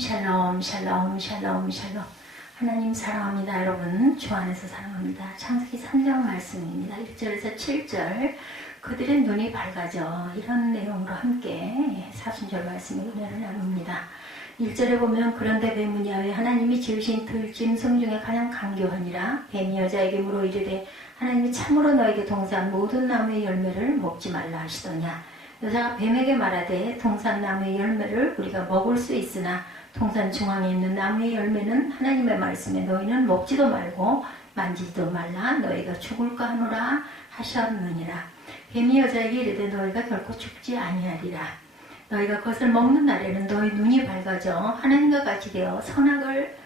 샬롬 샬롬 샬롬 샬롬. 하나님 사랑합니다. 여러분 주 안에서 사랑합니다. 창세기 3장 말씀입니다. 1절에서 7절. 그들의 눈이 밝아져. 이런 내용으로 함께 사순절 말씀의 은혜를 나눕니다. 1절에 보면 그런데 뱀은 야훼 하나님이 지으신 들짐승 중에 가장 강교하니라. 뱀이 여자에게 물어 이르되 하나님이 참으로 너에게 동산 모든 나무의 열매를 먹지 말라 하시더냐. 여자가 뱀에게 말하되 동산 나무의 열매를 우리가 먹을 수 있으나 동산 중앙에 있는 나무의 열매는 하나님의 말씀에 너희는 먹지도 말고 만지지도 말라 너희가 죽을까 하노라 하셨느니라. 뱀이 여자에게 이르되 너희가 결코 죽지 아니하리라. 너희가 그것을 먹는 날에는 너희 눈이 밝아져 하나님과 같이 되어 선악을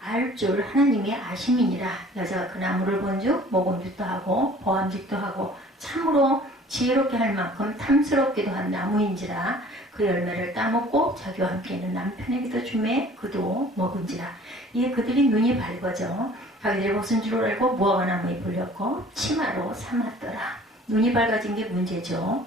알 줄 하나님이 아심이니라. 여자가 그 나무를 본즉 먹음직도 하고 보암직도 하고 참으로 지혜롭게 할 만큼 탐스럽기도 한 나무인지라. 그 열매를 따먹고 자기와 함께 있는 남편에게도 주매 그도 먹은지라. 이에 그들이 눈이 밝아져 자기들의 벗은 줄 알고 무화과 나무에 불렸고 치마로 삼았더라. 눈이 밝아진 게 문제죠.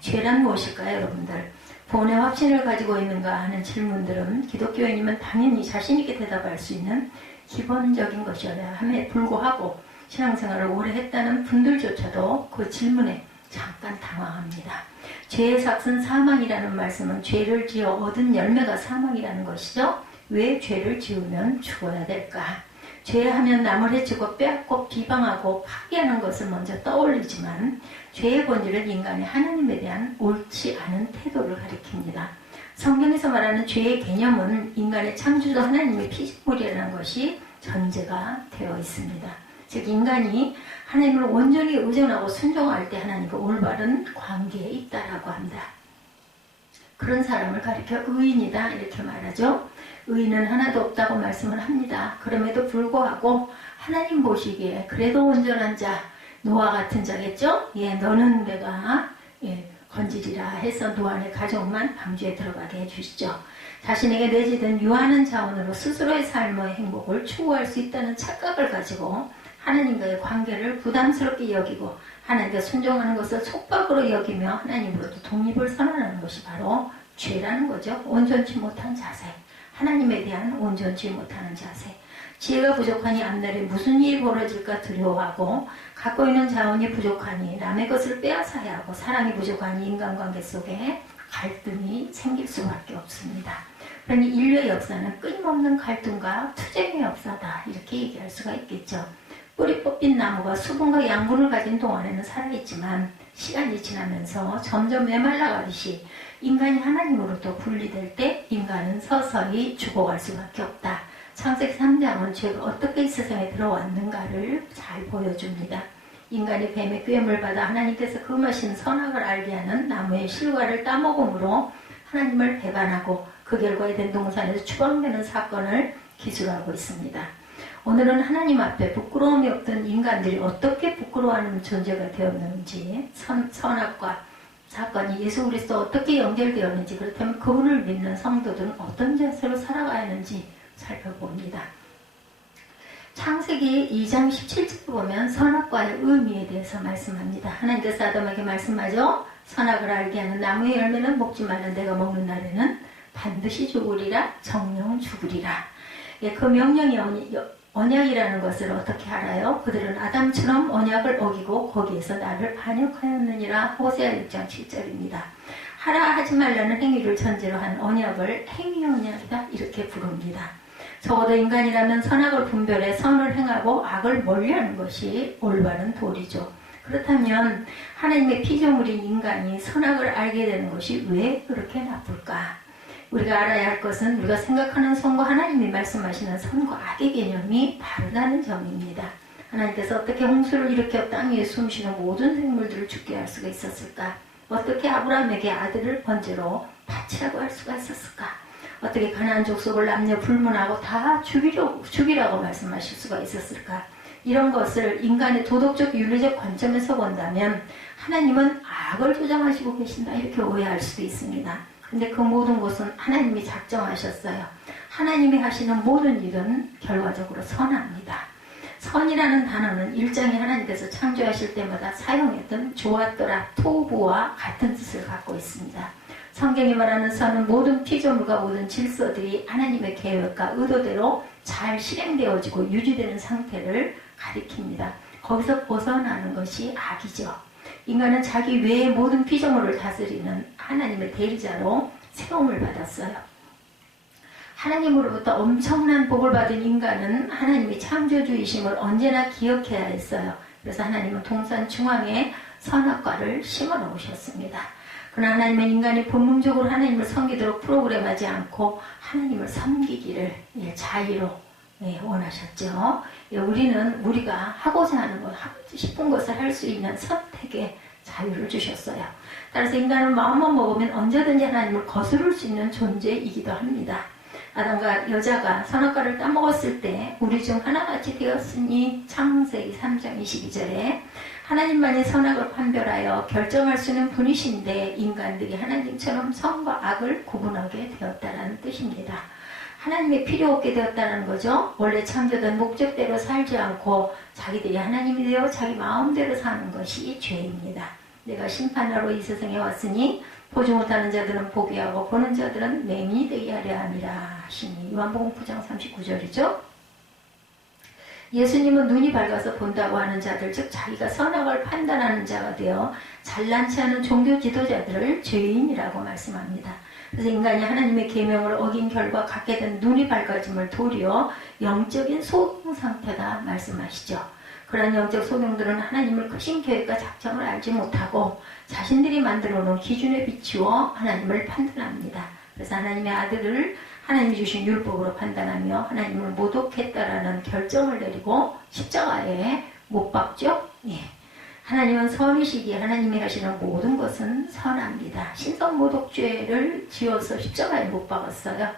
죄란 무엇일까요, 여러분들? 구원의 확신을 가지고 있는가 하는 질문들은 기독교인이면 당연히 자신있게 대답할 수 있는 기본적인 것이어야 함에 불구하고 신앙생활을 오래 했다는 분들조차도 그 질문에 잠깐 당황합니다. 죄의 삭은 사망이라는 말씀은 죄를 지어 얻은 열매가 사망이라는 것이죠. 왜 죄를 지으면 죽어야 될까? 죄하면 남을 해치고 빼앗고 비방하고 파괴하는 것을 먼저 떠올리지만 죄의 본질은 인간의 하나님에 대한 옳지 않은 태도를 가리킵니다. 성경에서 말하는 죄의 개념은 인간의 창조주 하나님의 피조물이라는 것이 전제가 되어 있습니다. 즉 인간이 하나님을 온전히 의존하고 순종할 때 하나님과 올바른 관계에 있다라고 합니다. 그런 사람을 가리켜 의인이다 이렇게 말하죠. 의인은 하나도 없다고 말씀을 합니다. 그럼에도 불구하고 하나님 보시기에 그래도 온전한 자, 노아 같은 자겠죠. 너는 내가 건지리라 해서 노아의 가족만 방주에 들어가게 해주시죠. 자신에게 내재된 유한한 자원으로 스스로의 삶의 행복을 추구할 수 있다는 착각을 가지고 하나님과의 관계를 부담스럽게 여기고 하나님께 순종하는 것을 촉박으로 여기며 하나님으로부터 독립을 선언하는 것이 바로 죄라는 거죠. 온전치 못한 자세, 하나님에 대한 온전치 못하는 자세. 지혜가 부족하니 앞날에 무슨 일이 벌어질까 두려워하고 갖고 있는 자원이 부족하니 남의 것을 빼앗아야 하고 사랑이 부족하니 인간관계 속에 갈등이 생길 수밖에 없습니다. 그러니 인류의 역사는 끊임없는 갈등과 투쟁의 역사다 이렇게 얘기할 수가 있겠죠. 뿌리 뽑힌 나무가 수분과 양분을 가진 동안에는 살아있지만 시간이 지나면서 점점 메말라가듯이 인간이 하나님으로부터 분리될 때 인간은 서서히 죽어갈 수밖에 없다. 창세기 3장은 죄가 어떻게 이 세상에 들어왔는가를 잘 보여줍니다. 인간이 뱀의 꾀임을 받아 하나님께서 금하신 선악을 알게 하는 나무의 실과를 따먹음으로 하나님을 배반하고 그 결과에 된 동산에서 추방되는 사건을 기술하고 있습니다. 오늘은 하나님 앞에 부끄러움이 없던 인간들이 어떻게 부끄러워하는 존재가 되었는지 선악과 사건이 예수 그리스도 어떻게 연결되었는지 그렇다면 그분을 믿는 성도들은 어떤 자세로 살아가야 하는지 살펴봅니다. 창세기 2장 17절 보면 선악과의 의미에 대해서 말씀합니다. 하나님께서 아담에게 말씀하죠. 선악을 알게 하는 나무의 열매는 먹지 말라. 내가 먹는 날에는 반드시 죽으리라. 정령 죽으리라. 그 명령이 언약이라는 것을 어떻게 알아요? 그들은 아담처럼 언약을 어기고 거기에서 나를 반역하였느니라. 호세아 6장 7절입니다. 하라 하지 말라는 행위를 전제로 한 언약을 행위 언약이다 이렇게 부릅니다. 적어도 인간이라면 선악을 분별해 선을 행하고 악을 멀리하는 것이 올바른 도리죠. 그렇다면 하나님의 피조물인 인간이 선악을 알게 되는 것이 왜 그렇게 나쁠까? 우리가 알아야 할 것은 우리가 생각하는 선과 하나님이 말씀하시는 선과 악의 개념이 다르다는 점입니다. 하나님께서 어떻게 홍수를 일으켜 땅 위에 숨쉬는 모든 생물들을 죽게 할 수가 있었을까? 어떻게 아브라함에게 아들을 번제로 바치라고 할 수가 있었을까? 어떻게 가나안 족속을 남녀 불문하고 다 죽이라고 말씀하실 수가 있었을까? 이런 것을 인간의 도덕적 윤리적 관점에서 본다면 하나님은 악을 조장하시고 계신다 이렇게 오해할 수도 있습니다. 근데 그 모든 것은 하나님이 작정하셨어요. 하나님이 하시는 모든 일은 결과적으로 선합니다. 선이라는 단어는 일장에 하나님께서 창조하실 때마다 사용했던 좋았더라, 토부와 같은 뜻을 갖고 있습니다. 성경이 말하는 선은 모든 피조물과 모든 질서들이 하나님의 계획과 의도대로 잘 실행되어지고 유지되는 상태를 가리킵니다. 거기서 벗어나는 것이 악이죠. 인간은 자기 외의 모든 피조물을 다스리는 하나님의 대리자로 세움을 받았어요. 하나님으로부터 엄청난 복을 받은 인간은 하나님의 창조주이심을 언제나 기억해야 했어요. 그래서 하나님은 동산 중앙에 선악과를 심어 놓으셨습니다. 그러나 하나님은 인간이 본능적으로 하나님을 섬기도록 프로그램하지 않고 하나님을 섬기기를 자의로 원하셨죠. 우리는 우리가 하고자 하는 것, 하고 싶은 것을 할 수 있는 선택의 자유를 주셨어요. 따라서 인간은 마음만 먹으면 언제든지 하나님을 거스를 수 있는 존재이기도 합니다. 아담과 여자가 선악과를 따먹었을 때 우리 중 하나같이 되었으니 창세기 3장 22절에 하나님만이 선악을 판별하여 결정할 수 있는 분이신데 인간들이 하나님처럼 선과 악을 구분하게 되었다는 뜻입니다. 하나님의 필요 없게 되었다는 거죠. 원래 창조된 목적대로 살지 않고 자기들이 하나님이 되어 자기 마음대로 사는 것이 죄입니다. 내가 심판하러 이 세상에 왔으니 보지 못하는 자들은 보게 하고 보는 자들은 맹인이 되게 하려 함이라 하시니 요한복음 9장 39절이죠. 예수님은 눈이 밝아서 본다고 하는 자들, 즉 자기가 선악을 판단하는 자가 되어 잘난치 않은 종교 지도자들을 죄인이라고 말씀합니다. 그래서 인간이 하나님의 계명을 어긴 결과 갖게 된 눈이 밝아짐을 도리어 영적인 소경 상태다 말씀하시죠. 그러한 영적 소경들은 하나님을 크신 계획과 작정을 알지 못하고 자신들이 만들어 놓은 기준에 비추어 하나님을 판단합니다. 그래서 하나님의 아들을 하나님이 주신 율법으로 판단하며 하나님을 모독했다라는 결정을 내리고 십자가에 못 박죠. 하나님은 선이시기에 하나님이 하시는 모든 것은 선합니다. 신성모독죄를 지어서 십자가에 못 박았어요.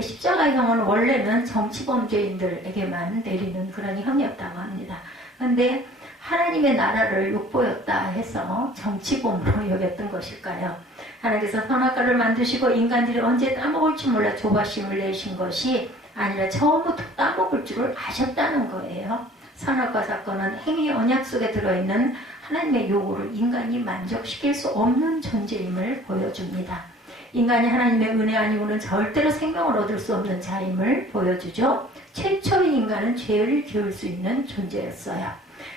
십자가의 형은 원래는 정치범죄인들에게만 내리는 그런 형이었다고 합니다. 그런데 하나님의 나라를 욕보였다 해서 정치범으로 여겼던 것일까요? 하나님께서 선악과를 만드시고 인간들이 언제 따먹을지 몰라 조바심을 내신 것이 아니라 처음부터 따먹을 줄을 아셨다는 거예요. 선악과 사건은 행위 언약 속에 들어있는 하나님의 요구를 인간이 만족시킬 수 없는 존재임을 보여줍니다. 인간이 하나님의 은혜 아니고는 절대로 생명을 얻을 수 없는 자임을 보여주죠. 최초의 인간은 죄를 지을 수 있는 존재였어요.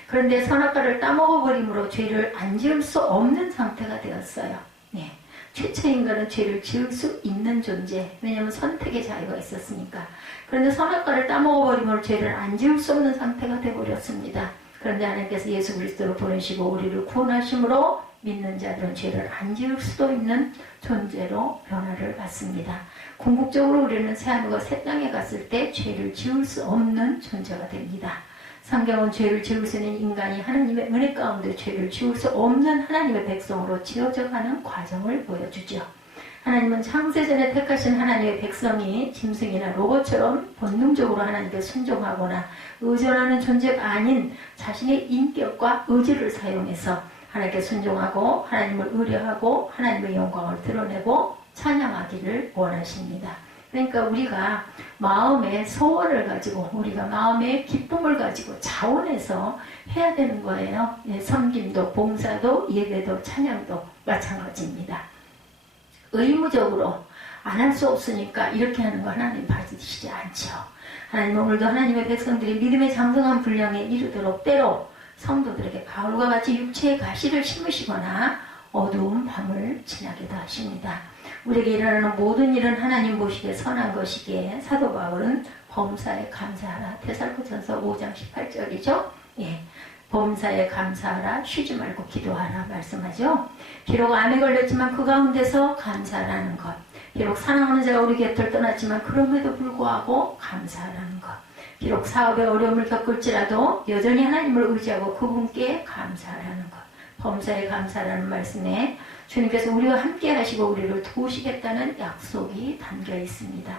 그런데 선악과를 따먹어버림으로 죄를 안 지을 수 없는 상태가 되었어요. 최초의 인간은 죄를 지을 수 있는 존재. 왜냐하면 선택의 자유가 있었으니까. 그런데 선악과를 따먹어버림으로 죄를 안 지을 수 없는 상태가 되어버렸습니다. 그런데 하나님께서 예수 그리스도를 보내시고 우리를 구원하심으로 믿는 자들은 죄를 안 지을 수도 있는 존재로 변화를 받습니다. 궁극적으로 우리는 새하늘과 새 땅에 갔을 때 죄를 지을 수 없는 존재가 됩니다. 성경은 죄를 지을 수 있는 인간이 하나님의 은혜 가운데 죄를 지을 수 없는 하나님의 백성으로 지어져 가는 과정을 보여주죠. 하나님은 창세전에 택하신 하나님의 백성이 짐승이나 로봇처럼 본능적으로 하나님께 순종하거나 의존하는 존재가 아닌 자신의 인격과 의지를 사용해서 하나님께 순종하고 하나님을 의뢰하고 하나님의 영광을 드러내고 찬양하기를 원하십니다. 그러니까 우리가 마음의 소원을 가지고 우리가 마음의 기쁨을 가지고 자원해서 해야 되는 거예요. 섬김도 봉사도 예배도 찬양도 마찬가지입니다. 의무적으로 안 할 수 없으니까 이렇게 하는 거 하나님 봐주시지 않죠. 하나님 오늘도 하나님의 백성들이 믿음의 장성한 분량에 이르도록 때로 성도들에게 바울과 같이 육체의 가시를 심으시거나 어두운 밤을 지나게도 하십니다. 우리에게 일어나는 모든 일은 하나님 보시기에 선한 것이기에 사도 바울은 범사에 감사하라. 데살로니가전서 5장 18절이죠. 범사에 감사하라. 쉬지 말고 기도하라 말씀하죠. 비록 암에 걸렸지만 그 가운데서 감사하라는 것. 비록 사랑하는 자가 우리 곁을 떠났지만 그럼에도 불구하고 감사하라는 것. 비록 사업에 어려움을 겪을지라도 여전히 하나님을 의지하고 그분께 감사하라는 것. 범사에 감사하라는 말씀에 주님께서 우리와 함께 하시고 우리를 도우시겠다는 약속이 담겨 있습니다.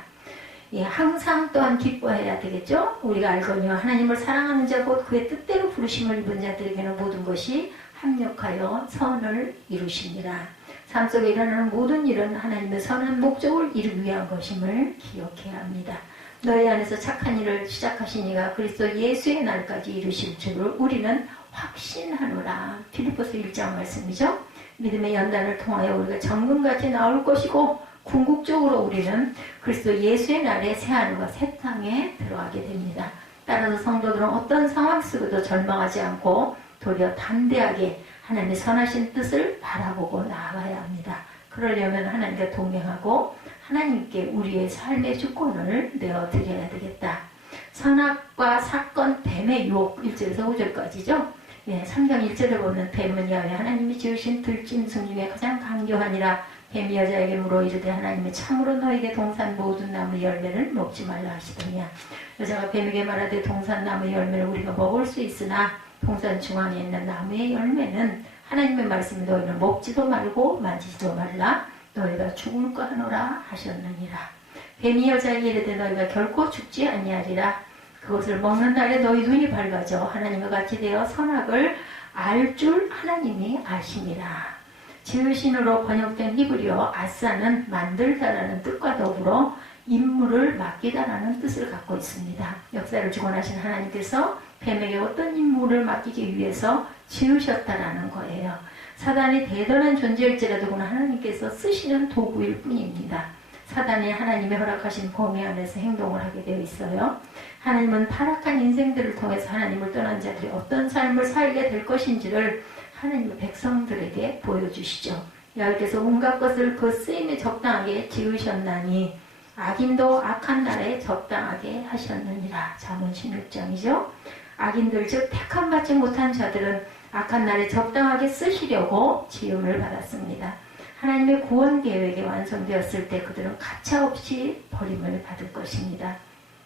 항상 또한 기뻐해야 되겠죠. 우리가 알거니와 하나님을 사랑하는 자 곧 그의 뜻대로 부르심을 입은 자들에게는 모든 것이 합력하여 선을 이루십니다. 삶 속에 일어나는 모든 일은 하나님의 선한 목적을 이루기 위한 것임을 기억해야 합니다. 너희 안에서 착한 일을 시작하신 이가 그리스도 예수의 날까지 이루실 줄을 우리는 확신하노라. 필리포스 1장 말씀이죠. 믿음의 연단을 통하여 우리가 정금같이 나올 것이고 궁극적으로 우리는 그리스도 예수의 날에 새하늘과 새 땅에 들어가게 됩니다. 따라서 성도들은 어떤 상황 속에도 절망하지 않고 도리어 담대하게 하나님의 선하신 뜻을 바라보고 나아가야 합니다. 그러려면 하나님과 동행하고 하나님께 우리의 삶의 주권을 내어드려야 되겠다. 선악과 사건, 뱀의 유혹 1절에서 5절까지죠. 3장 1절에 보면 뱀은 야훼 하나님이 지으신 들짐승 중에 가장 강교하니라. 뱀이 여자에게 물어 이르되 하나님이 참으로 너에게 동산 모든 나무 열매를 먹지 말라 하시더냐. 여자가 뱀에게 말하되 동산 나무 열매를 우리가 먹을 수 있으나 동산 중앙에 있는 나무의 열매는 하나님의 말씀이 너희는 먹지도 말고 만지지도 말라. 너희가 죽을까 하노라 하셨느니라. 뱀이 여자에게 이르되 너희가 결코 죽지 아니하리라. 그것을 먹는 날에 너희 눈이 밝아져 하나님과 같이 되어 선악을 알 줄 하나님이 아시니라. 지으신으로 번역된 히브리어 아사는 만들다라는 뜻과 더불어 임무를 맡기다라는 뜻을 갖고 있습니다. 역사를 주관하신 하나님께서 뱀에게 어떤 임무를 맡기기 위해서 지으셨다라는 거예요. 사단이 대단한 존재일지라도 하나님께서 쓰시는 도구일 뿐입니다. 사단이 하나님의 허락하신 범위 안에서 행동을 하게 되어 있어요. 하나님은 타락한 인생들을 통해서 하나님을 떠난 자들이 어떤 삶을 살게 될 것인지를 하나님의 백성들에게 보여주시죠. 여호와께서 온갖 것을 그 쓰임에 적당하게 지으셨나니 악인도 악한 날에 적당하게 하셨느니라. 잠언 16장이죠. 악인들 즉 택함 받지 못한 자들은 악한 날에 적당하게 쓰시려고 지음을 받았습니다. 하나님의 구원 계획이 완성되었을 때 그들은 가차없이 버림을 받을 것입니다.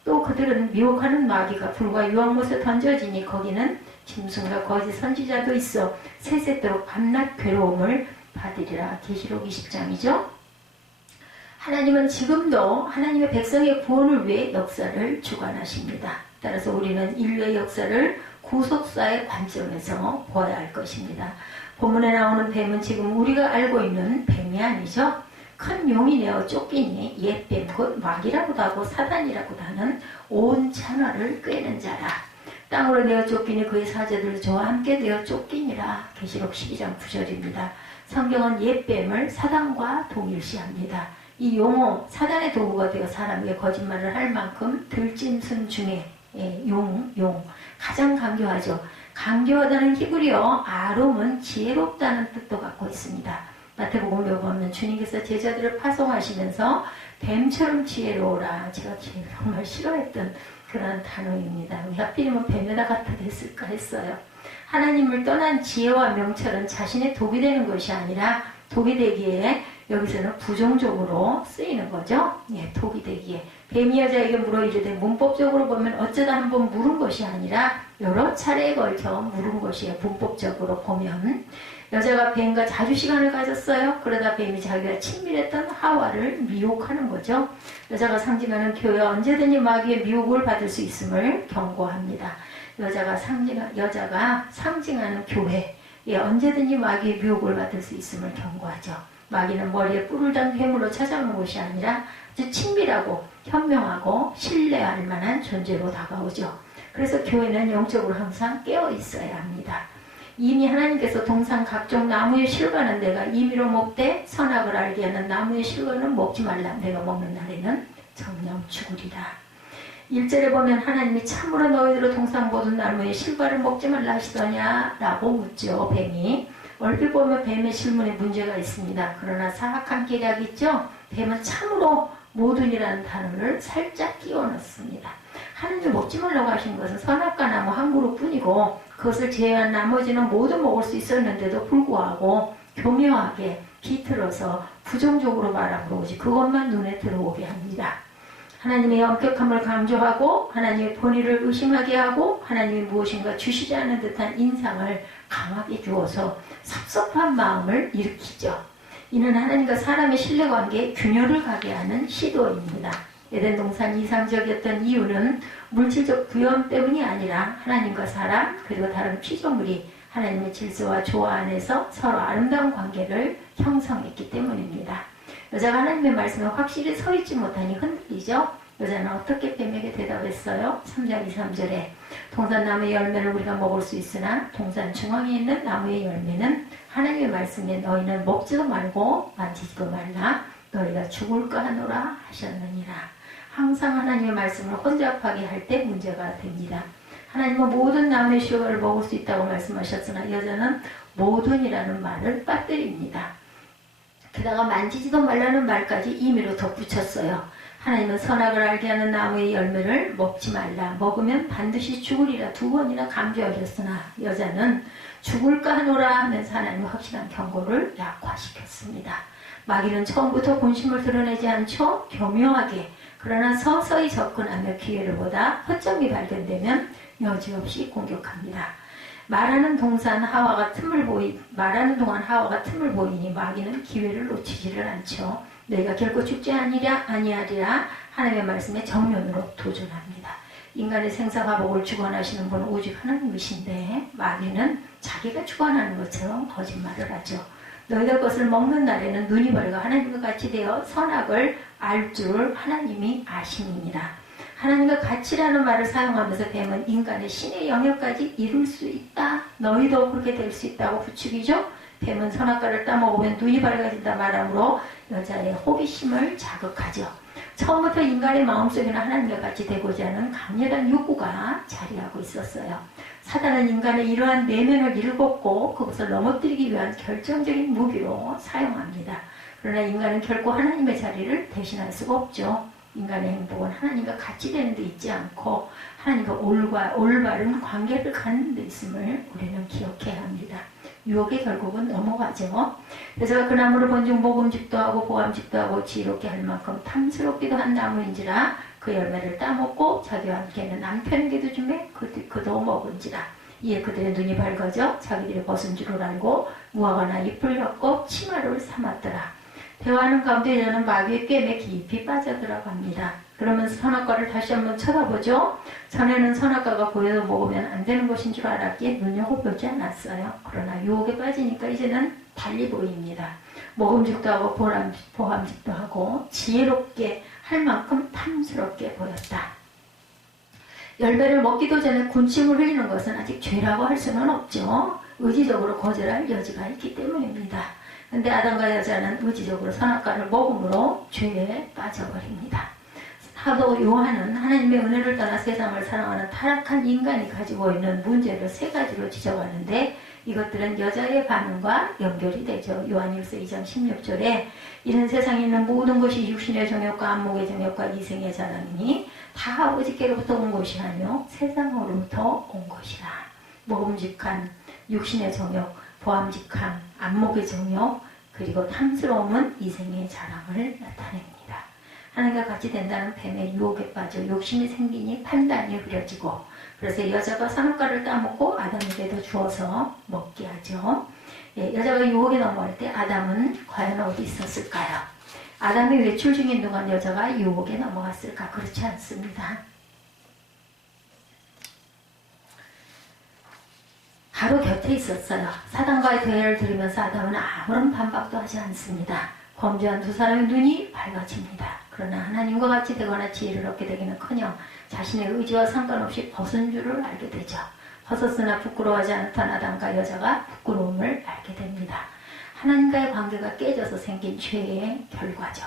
또 그들은 미혹하는 마귀가 불과 유황못에 던져지니 거기는 짐승과 거짓 선지자도 있어 세세토록 밤낮 괴로움을 받으리라. 계시록 20장이죠. 하나님은 지금도 하나님의 백성의 구원을 위해 역사를 주관하십니다. 따라서 우리는 인류의 역사를 구속사의 관점에서 보아야 할 것입니다. 본문에 나오는 뱀은 지금 우리가 알고 있는 뱀이 아니죠. 큰 용이 내어 쫓기니 옛뱀 곧 마귀라고도 하고 사단이라고도 하는 온 천하를 꿰는 자라. 땅으로 내어 쫓기니 그의 사제들 저와 함께 되어 쫓기니라. 계시록 12장 9절입니다. 성경은 옛뱀을 사단과 동일시합니다. 이 용어 사단의 도구가 되어 사람에게 거짓말을 할 만큼 들짐승 중에 용 가장 강교하죠. 강교하다는 히브리어 아롬은 지혜롭다는 뜻도 갖고 있습니다. 마태복음에 보면 주님께서 제자들을 파송하시면서 뱀처럼 지혜로워라. 제가 정말 싫어했던 그런 단어입니다. 왜 하필이면 뱀에다 갖다 댔을까 했어요. 하나님을 떠난 지혜와 명철은 자신의 독이 되는 것이 아니라 독이 되기에 여기서는 부정적으로 쓰이는 거죠. 독이 되기에. 뱀이 여자에게 물어 이르되 문법적으로 보면 어쩌다 한번 물은 것이 아니라 여러 차례에 걸쳐 물은 것이에요. 문법적으로 보면. 여자가 뱀과 자주 시간을 가졌어요. 그러다 뱀이 자기가 친밀했던 하와를 미혹하는 거죠. 여자가 상징하는 교회와 언제든지 마귀의 미혹을 받을 수 있음을 경고합니다. 여자가 상징하는 교회에 언제든지 마귀의 미혹을 받을 수 있음을 경고하죠. 마귀는 머리에 뿔을 단 괴물로 찾아오는 것이 아니라 아주 친밀하고 현명하고 신뢰할 만한 존재로 다가오죠. 그래서 교회는 영적으로 항상 깨어 있어야 합니다. 이미 하나님께서 동산 각종 나무의 실과는 내가 임의로 먹되 선악을 알게 하는 나무의 실과는 먹지 말라. 내가 먹는 날에는 정녕 죽으리라. 1절에 보면 하나님이 참으로 너희들을 동산 모든 나무의 실과를 먹지 말라 하시더냐 라고 묻죠. 뱀이. 얼핏 보면 뱀의 실문에 문제가 있습니다. 그러나 사악한 계략이 있죠. 뱀은 참으로 모든이라는 단어를 살짝 끼워 넣습니다. 하나님이 먹지 말라고 하신 것은 선악과 나무 한 그룹뿐이고 그것을 제외한 나머지는 모두 먹을 수 있었는데도 불구하고 교묘하게 비틀어서 부정적으로 말함으로 오직 그것만 눈에 들어오게 합니다. 하나님의 엄격함을 강조하고 하나님의 본의를 의심하게 하고 하나님이 무엇인가 주시지 않은 듯한 인상을 강하게 주어서 섭섭한 마음을 일으키죠. 이는 하나님과 사람의 신뢰관계에 균열을 가게 하는 시도입니다. 에덴 동산이 이상적이었던 이유는 물질적 부여함 때문이 아니라 하나님과 사람 그리고 다른 피조물이 하나님의 질서와 조화 안에서 서로 아름다운 관계를 형성했기 때문입니다. 여자가 하나님의 말씀에 확실히 서 있지 못하니 흔들리죠. 여자는 어떻게 뱀에게 대답했어요? 3장 2, 3절에 동산나무의 열매를 우리가 먹을 수 있으나 동산 중앙에 있는 나무의 열매는 하나님의 말씀에 너희는 먹지도 말고 만지지도 말라 너희가 죽을까 하노라 하셨느니라. 항상 하나님의 말씀을 혼잡하게 할 때 문제가 됩니다. 하나님은 모든 나무의 실과를 먹을 수 있다고 말씀하셨으나 여자는 모든이라는 말을 빠뜨립니다. 게다가 만지지도 말라는 말까지 임의로 덧붙였어요. 하나님은 선악을 알게 하는 나무의 열매를 먹지 말라. 먹으면 반드시 죽으리라 2번이나 강조하셨으나 여자는 죽을까 하노라 하면서 하나님의 확실한 경고를 약화시켰습니다. 마귀는 처음부터 본심을 드러내지 않죠. 교묘하게 그러나 서서히 접근하며 기회를 보다 허점이 발견되면 여지없이 공격합니다. 말하는 동안 하와가 틈을 보이니 마귀는 기회를 놓치지를 않죠. 너희가 결코 죽지 아니하리라 하나님의 말씀에 정면으로 도전합니다. 인간의 생사화복을 주관하시는 분은 오직 하나님이신데 마귀는 자기가 주관하는 것처럼 거짓말을 하죠. 너희들 것을 먹는 날에는 눈이 밝아 하나님과 같이 되어 선악을 알 줄 하나님이 아심이니라. 하나님과 같이라는 말을 사용하면서 뱀은 인간의 신의 영역까지 이룰 수 있다. 너희도 그렇게 될 수 있다고 부추기죠. 뱀은 선악과를 따먹으면 눈이 밝아진다 말하므로 여자의 호기심을 자극하죠. 처음부터 인간의 마음속에는 하나님과 같이 되고자 하는 강렬한 욕구가 자리하고 있었어요. 사단은 인간의 이러한 내면을 일곱고 그것을 넘어뜨리기 위한 결정적인 무기로 사용합니다. 그러나 인간은 결코 하나님의 자리를 대신할 수가 없죠. 인간의 행복은 하나님과 같이 되는 데 있지 않고 하나님과 올바른 관계를 갖는 데 있음을 우리는 기억해야 합니다. 유혹의 결국은 넘어가죠. 여자가 그 나무를 본즉 먹음직도 하고 보암직도 하고 지혜롭게 할 만큼 탐스럽기도 한 나무인지라 그 열매를 따먹고 자기와 함께는 남편에게도 주매 그도 먹은지라. 이에 그들의 눈이 밝아져 자기들이 벗은 줄을 알고 무화과나 잎을 엮고 치마를 삼았더라. 대화하는 가운데 여자는 마귀의 꿰매 깊이 빠져들어갑니다. 그러면서 선악과를 다시 한번 쳐다보죠. 전에는 선악과가 보여도 먹으면 안 되는 것인 줄 알았기에 눈여겨보지 않았어요. 그러나 유혹에 빠지니까 이제는 달리 보입니다. 먹음직도 하고 보암직도 하고 지혜롭게 할 만큼 탐스럽게 보였다. 열매를 먹기도 전에 군침을 흘리는 것은 아직 죄라고 할 수는 없죠. 의지적으로 거절할 여지가 있기 때문입니다. 근데 아담과 여자는 의지적으로 선악과를 먹음으로 죄에 빠져버립니다. 사도 요한은 하나님의 은혜를 떠나 세상을 사랑하는 타락한 인간이 가지고 있는 문제를 3가지로 지적하는데 이것들은 여자의 반응과 연결이 되죠. 요한일서 2장 16절에 이는 세상에 있는 모든 것이 육신의 정욕과 안목의 정욕과 이생의 자랑이니 다 아버지께로부터 온 것이 아니요 세상으로부터 온 것이라. 먹음직한 육신의 정욕, 보암직함, 안목의 정욕, 그리고 탐스러움은 이생의 자랑을 나타냅니다. 하나님과 같이 된다는 뱀의 유혹에 빠져 욕심이 생기니 판단이 흐려지고 그래서 여자가 선악과를 따먹고 아담에게도 주어서 먹게 하죠. 여자가 유혹에 넘어갈 때 아담은 과연 어디 있었을까요? 아담이 외출 중인 동안 여자가 유혹에 넘어갔을까? 그렇지 않습니다. 바로 곁에 있었어요. 사단과의 대화를 들으면서 아담은 아무런 반박도 하지 않습니다. 범죄한 2사람의 눈이 밝아집니다. 그러나 하나님과 같이 되거나 지혜를 얻게 되기는커녕 자신의 의지와 상관없이 벗은 줄을 알게 되죠. 벗었으나 부끄러워하지 않던 아담과 여자가 부끄러움을 알게 됩니다. 하나님과의 관계가 깨져서 생긴 죄의 결과죠.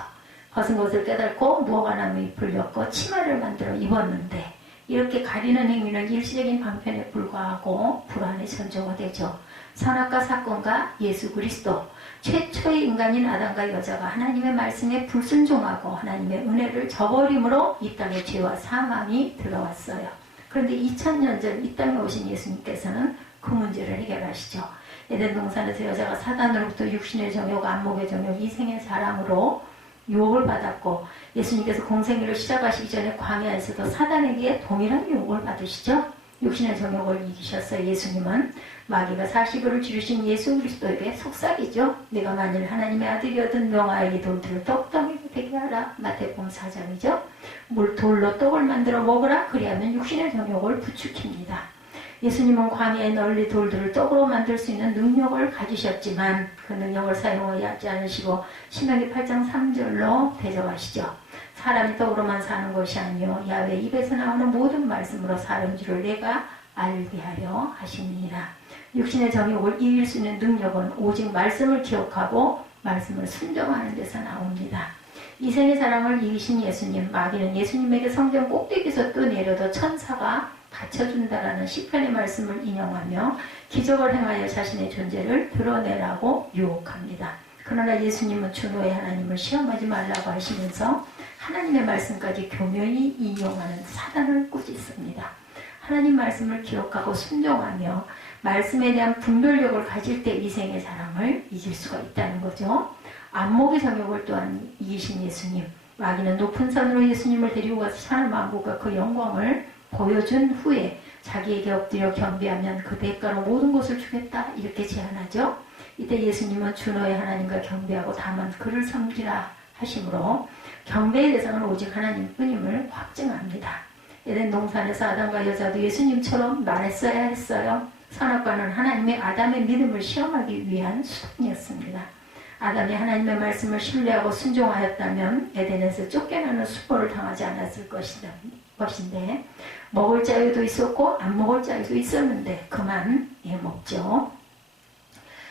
벗은 것을 깨닫고 무화과나무 잎을 엮고 치마를 만들어 입었는데 이렇게 가리는 행위는 일시적인 방편에 불과하고 불안의 전조가 되죠. 선악과 사건과 예수 그리스도 최초의 인간인 아담과 여자가 하나님의 말씀에 불순종하고 하나님의 은혜를 저버림으로 이 땅에 죄와 사망이 들어왔어요. 그런데 2000년 전 이 땅에 오신 예수님께서는 그 문제를 해결하시죠. 에덴 동산에서 여자가 사단으로부터 육신의 정욕, 안목의 정욕, 이생의 사랑으로 유혹을 받았고 예수님께서 공생애를 시작하시기 전에 광야에서도 사단에게 동일한 유혹을 받으시죠. 육신의 정욕을 이기셨어요. 예수님은 마귀가 40일을 지르신 예수 그리스도에게 속삭이죠. 네가 만일 하나님의 아들이었던 명하여 돌들을 떡덩이 되게 하라. 마태복음 4장이죠. 돌로 떡을 만들어 먹으라. 그리하면 육신의 정욕을 부추깁니다. 예수님은 광야에 널리 돌들을 떡으로 만들 수 있는 능력을 가지셨지만 그 능력을 사용하지 않으시고 신명기 8장 3절로 대적하시죠. 사람이 떡으로만 사는 것이 아니요 야훼 입에서 나오는 모든 말씀으로 사는 줄을 내가 알게 하려 하시니라. 육신의 정욕을 이길 수 있는 능력은 오직 말씀을 기억하고 말씀을 순종하는 데서 나옵니다. 이생의 사랑을 이기신 예수님, 마귀는 예수님에게 성전 꼭대기에서 떠내려도 천사가 받쳐준다라는 시편의 말씀을 인용하며 기적을 행하여 자신의 존재를 드러내라고 유혹합니다. 그러나 예수님은 주노의 하나님을 시험하지 말라고 하시면서 하나님의 말씀까지 교묘히 인용하는 사단을 꾸짖습니다. 하나님 말씀을 기억하고 순종하며 말씀에 대한 분별력을 가질 때 이생의 사랑을 이길 수가 있다는 거죠. 안목의 정욕을 또한 이기신 예수님, 마귀는 높은 산으로 예수님을 데리고 가서 천하 만국과 그 영광을 보여준 후에 자기에게 엎드려 경배하면 그 대가로 모든 것을 주겠다 이렇게 제안하죠. 이때 예수님은 주너의 하나님과 경배하고 다만 그를 섬기라 하심으로 경배의 대상은 오직 하나님뿐임을 확증합니다. 에덴 동산에서 아담과 여자도 예수님처럼 말했어야 했어요. 선악과는 하나님의 아담의 믿음을 시험하기 위한 수단이었습니다. 아담이 하나님의 말씀을 신뢰하고 순종하였다면 에덴에서 쫓겨나는 수모를 당하지 않았을 것인데 먹을 자유도 있었고 안 먹을 자유도 있었는데 그만 먹죠.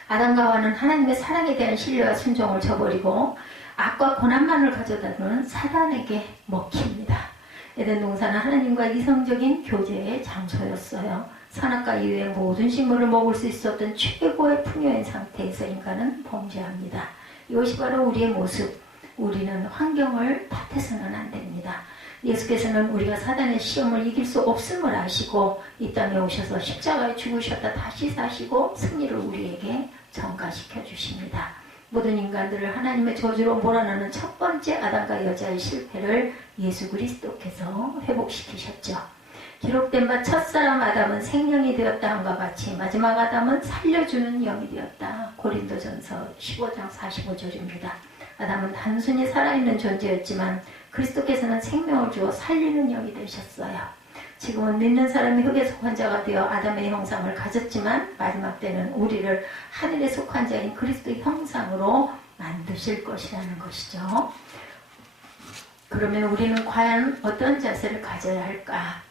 아담과 하와는 하나님의 사랑에 대한 신뢰와 순종을 저버리고 악과 고난만을 가져다주는 사단에게 먹힙니다. 에덴 동산은 하나님과 이성적인 교제의 장소였어요. 선악과 이외의 모든 식물을 먹을 수 있었던 최고의 풍요의 상태에서 인간은 범죄합니다. 이것이 바로 우리의 모습. 우리는 환경을 탓해서는 안 됩니다. 예수께서는 우리가 사단의 시험을 이길 수 없음을 아시고 이 땅에 오셔서 십자가에 죽으셨다 다시 사시고 승리를 우리에게 전가시켜 주십니다. 모든 인간들을 하나님의 저주로 몰아넣는 첫 번째 아담과 여자의 실패를 예수 그리스도께서 회복시키셨죠. 기록된 바 첫사람 아담은 생명이 되었다 함과 같이 마지막 아담은 살려주는 영이 되었다. 고린도전서 15장 45절입니다. 아담은 단순히 살아있는 존재였지만 그리스도께서는 생명을 주어 살리는 영이 되셨어요. 지금은 믿는 사람이 흙에 속한 자가 되어 아담의 형상을 가졌지만 마지막 때는 우리를 하늘에 속한 자인 그리스도의 형상으로 만드실 것이라는 것이죠. 그러면 우리는 과연 어떤 자세를 가져야 할까?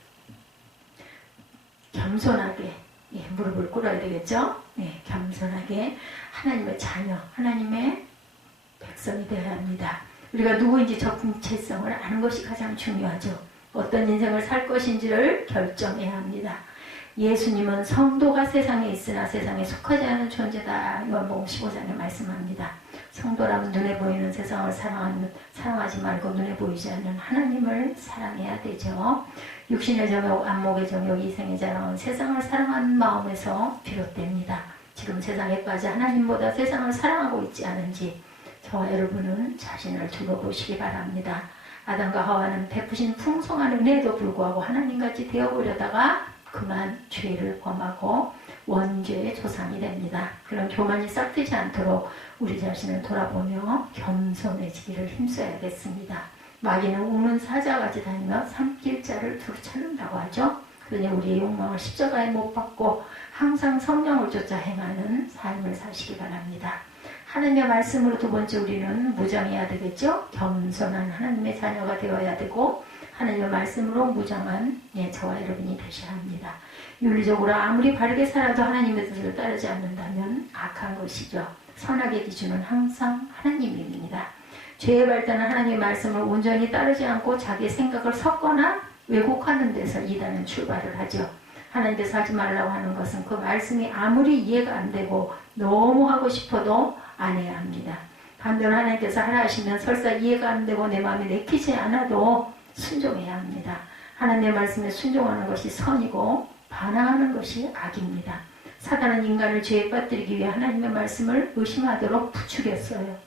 겸손하게 무릎을 꿇어야 되겠죠? 겸손하게 하나님의 자녀, 하나님의 백성이 되어야 합니다. 우리가 누구인지 정체성을 아는 것이 가장 중요하죠. 어떤 인생을 살 것인지를 결정해야 합니다. 예수님은 성도가 세상에 있으나 세상에 속하지 않은 존재다. 요한복음 15장에 말씀합니다. 성도라면 눈에 보이는 세상을 사랑하지 말고 눈에 보이지 않는 하나님을 사랑해야 되죠. 육신의 정욕, 안목의 정욕, 이생의 자랑은 세상을 사랑하는 마음에서 비롯됩니다. 지금 세상에 빠져 하나님보다 세상을 사랑하고 있지 않은지 저와 여러분은 자신을 둘러보시기 바랍니다. 아담과 하와는 베푸신 풍성한 은혜에도 불구하고 하나님같이 되어보려다가 그만 죄를 범하고 원죄의 조상이 됩니다. 그런 교만이 싹트지 않도록 우리 자신을 돌아보며 겸손해지기를 힘써야겠습니다. 마귀는 우는 사자같이 다니며 삼킬 자를 두루 찾는다고 하죠. 그러니 우리의 욕망을 십자가에 못 박고 항상 성령을 쫓아 행하는 삶을 사시기 바랍니다. 하나님의 말씀으로 두 번째 우리는 무장해야 되겠죠. 겸손한 하나님의 자녀가 되어야 되고 하나님의 말씀으로 무장한 저와 여러분이 되셔야 합니다. 윤리적으로 아무리 바르게 살아도 하나님의 뜻을 따르지 않는다면 악한 것이죠. 선악의 기준은 항상 하나님입니다. 죄의 발단은 하나님의 말씀을 온전히 따르지 않고 자기의 생각을 섞거나 왜곡하는 데서 이단은 출발을 하죠. 하나님께서 하지 말라고 하는 것은 그 말씀이 아무리 이해가 안 되고 너무 하고 싶어도 안 해야 합니다. 반대로 하나님께서 하라 하시면 설사 이해가 안 되고 내 마음에 내키지 않아도 순종해야 합니다. 하나님의 말씀에 순종하는 것이 선이고 반항하는 것이 악입니다. 사단은 인간을 죄에 빠뜨리기 위해 하나님의 말씀을 의심하도록 부추겼어요.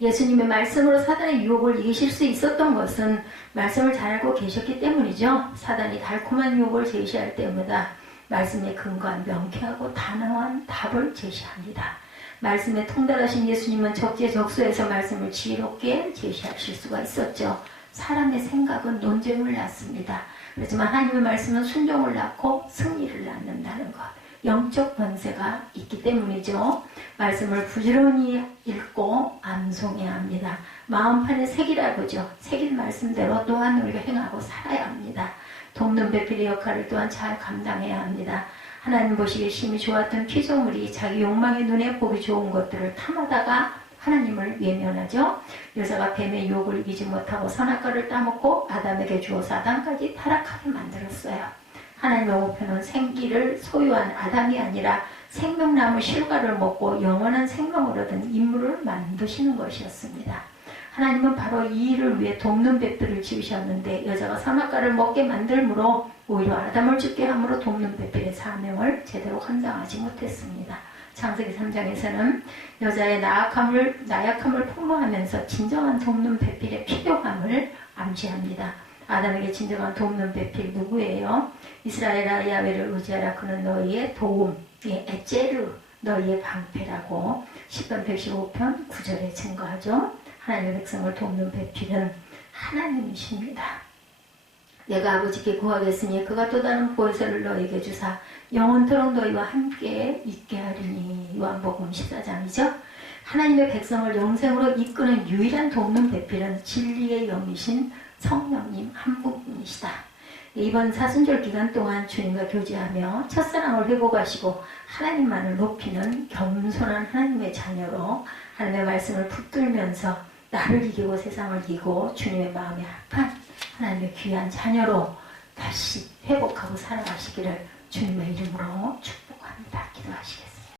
예수님의 말씀으로 사단의 유혹을 이기실 수 있었던 것은 말씀을 잘 알고 계셨기 때문이죠. 사단이 달콤한 유혹을 제시할 때마다 말씀에 근거한 명쾌하고 단호한 답을 제시합니다. 말씀에 통달하신 예수님은 적재적소에서 말씀을 지혜롭게 제시하실 수가 있었죠. 사람의 생각은 논쟁을 낳습니다. 그렇지만 하나님의 말씀은 순종을 낳고 승리를 낳는다는 것. 영적 권세가 있기 때문이죠. 말씀을 부지런히 읽고 암송해야 합니다. 마음판에 새기라고죠. 새긴 말씀대로 또한 우리가 행하고 살아야 합니다. 돕는 배필의 역할을 또한 잘 감당해야 합니다. 하나님 보시기에 심히 좋았던 피조물이 자기 욕망의 눈에 보기 좋은 것들을 탐하다가 하나님을 외면하죠. 여자가 뱀의 유혹을 이기지 못하고 선악과를 따먹고 아담에게 주어서 아담까지 타락하게 만들었어요. 하나님의 목표는 생기를 소유한 아담이 아니라 생명나무 실과를 먹고 영원한 생명을 얻은 인물을 만드시는 것이었습니다. 하나님은 바로 이 일을 위해 돕는 배필을 지으셨는데 여자가 선악과를 먹게 만들므로 오히려 아담을 죽게 함으로 돕는 배필의 사명을 제대로 감당하지 못했습니다. 창세기 3장에서는 여자의 나약함을 폭로하면서 진정한 돕는 배필의 필요함을 암시합니다. 아담에게 진정한 돕는 배필 누구예요? 이스라엘아 야훼를 의지하라. 그는 너희의 도움, 에제르, 너희의 방패라고 10편 115편 9절에 증거하죠. 하나님의 백성을 돕는 배필은 하나님이십니다. 내가 아버지께 구하겠으니 그가 또 다른 보혜사를 너희에게 주사 영원토록 너희와 함께 있게 하리니. 요한복음 14장이죠. 하나님의 백성을 영생으로 이끄는 유일한 돕는 배필은 진리의 영이신 성령님 한 분이시다. 이번 사순절 기간 동안 주님과 교제하며 첫사랑을 회복하시고 하나님만을 높이는 겸손한 하나님의 자녀로 하나님의 말씀을 붙들면서 나를 이기고 세상을 이기고 주님의 마음에 합한 하나님의 귀한 자녀로 다시 회복하고 살아가시기를 주님의 이름으로 축복합니다. 기도하시겠습니다.